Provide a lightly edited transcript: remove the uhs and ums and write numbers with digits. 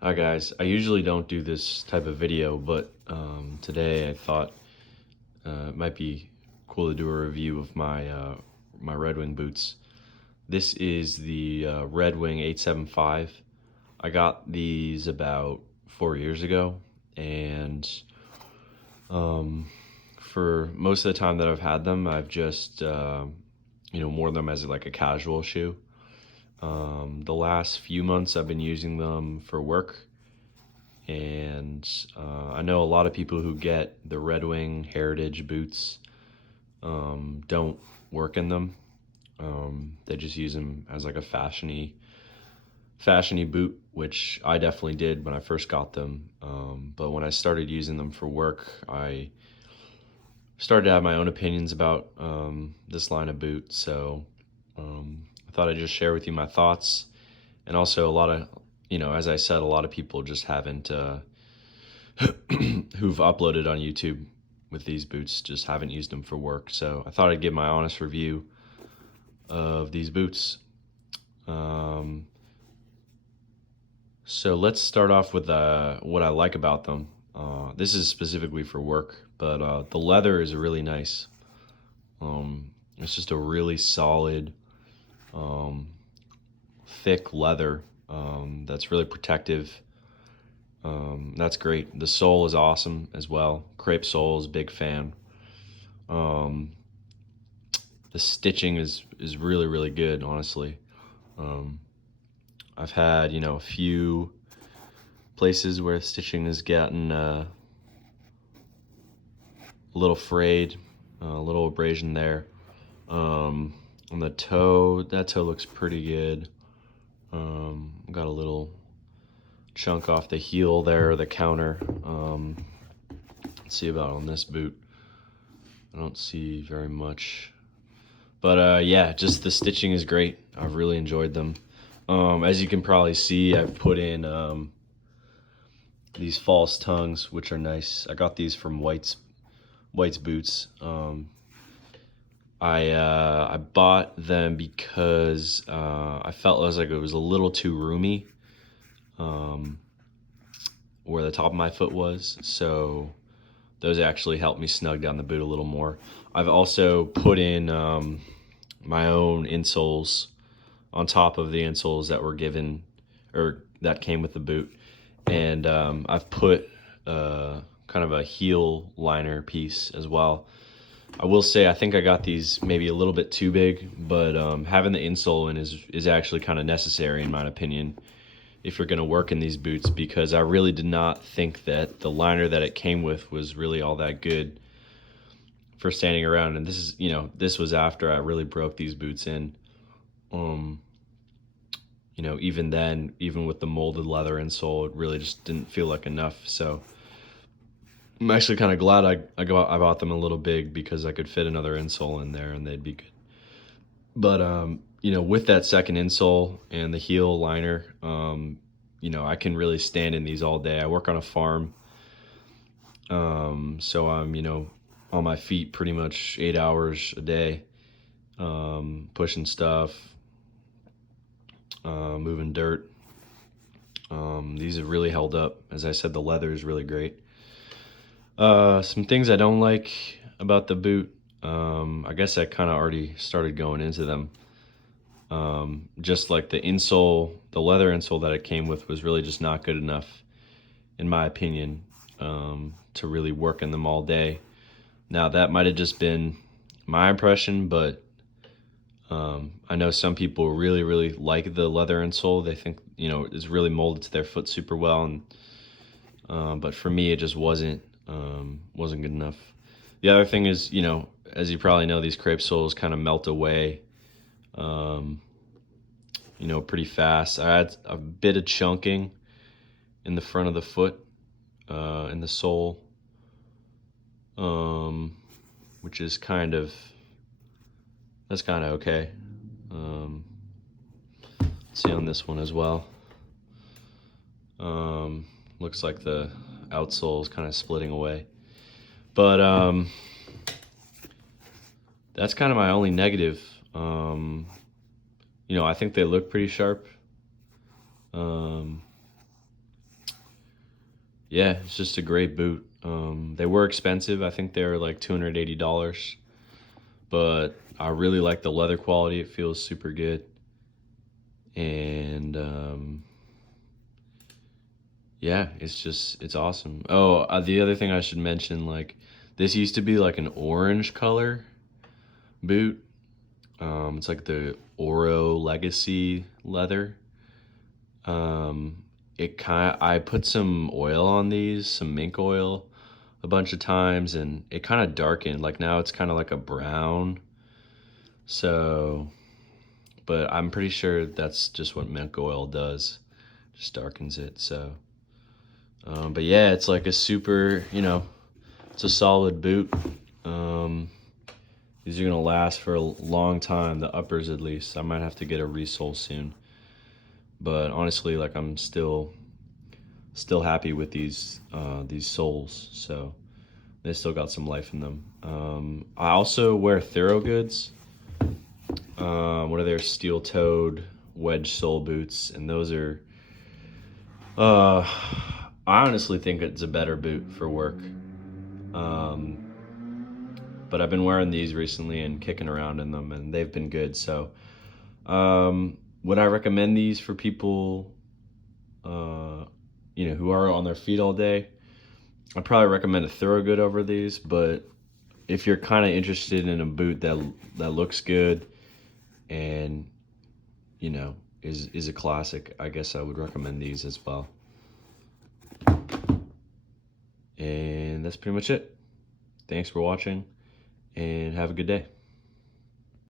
Hi guys, I usually don't do this type of video, but today I thought it might be cool to do a review of my Red Wing boots. This is the Red Wing 875. I got these about 4 years ago, and um, for most of the time that I've had them, I've just worn them as like a casual shoe. The last few months I've been using them for work, and I know a lot of people who get the Red Wing Heritage boots don't work in them. They just use them as like a fashiony boot, which I definitely did when I first got them. But when I started using them for work, I started to have my own opinions about this line of boot. So I thought I'd just share with you my thoughts. And also, a lot of, as I said, a lot of people just haven't, who've uploaded on YouTube with these boots, just haven't used them for work. So I thought I'd give my honest review of these boots. So let's start off with what I like about them. This is specifically for work, but the leather is really nice. It's just a really solid, um, thick leather that's really protective. That's great. The sole is awesome as well. Crepe soles, big fan. Um, the stitching is really good, honestly. Um, I've had a few places where stitching has gotten a little frayed, a little abrasion there. On the toe, that toe looks pretty good. Got a little chunk off the heel there, the counter. Let's see about on this boot. I don't see very much. But yeah, just the stitching is great. I've really enjoyed them. As you can probably see, I've put in these false tongues, which are nice. I got these from White's Boots. I bought them because I felt like it was a little too roomy um, where the top of my foot was. So those actually helped me snug down the boot a little more. I've also put in my own insoles on top of the insoles that were given or that came with the boot. And I've put kind of a heel liner piece as well. I will say I think I got these maybe a little bit too big, but having the insole in is actually kind of necessary in my opinion if you're going to work in these boots, because I really did not think that the liner that it came with was really all that good for standing around. And this was after I really broke these boots in. Um, even then, even with the molded leather insole, it really just didn't feel like enough. So I'm actually kind of glad I bought them a little big because I could fit another insole in there and they'd be good. But with that second insole and the heel liner, I can really stand in these all day. I work on a farm, so I'm on my feet pretty much 8 hours a day, pushing stuff, moving dirt. These have really held up. As I said, the leather is really great. Some things I don't like about the boot. I guess I kind of already started going into them. Just like the insole, the leather insole that it came with was really just not good enough, in my opinion, to really work in them all day. Now, that might have just been my impression, but I know some people really like the leather insole. They think, it's really molded to their foot super well, and but for me, it just wasn't good enough. The other thing is, as you probably know, these crepe soles kind of melt away, um, pretty fast. I had a bit of chunking in the front of the foot, in the sole, which is that's kind of okay. Let's see on this one as well. Looks like the outsole is kind of splitting away. But that's kind of my only negative. I think they look pretty sharp. Um, yeah, it's just a great boot. They were expensive. I think they were like $280, but I really like the leather quality. It feels super good. And yeah, it's awesome. Oh, the other thing I should mention, like, this used to be like an orange color boot. It's like the Oro Legacy leather. Um, I put some oil on these, some mink oil, a bunch of times, and it kind of darkened. Like now it's kind of like a brown. So, but I'm pretty sure that's just what mink oil does, just darkens it. So, but yeah, it's like a super, it's a solid boot. Um, these are gonna last for a long time, the uppers at least. I might have to get a resole soon. But honestly, like I'm still happy with these soles. So they still got some life in them. I also wear Thorogoods. What are their steel-toed wedge sole boots, and those are. I honestly think it's a better boot for work. Um, but I've been wearing these recently and kicking around in them, and they've been good. So, would I recommend these for people, uh, who are on their feet all day? I'd probably recommend a Thorogood over these, but if you're kind of interested in a boot that looks good and is a classic, I guess I would recommend these as well. And that's pretty much it. Thanks for watching, and have a good day.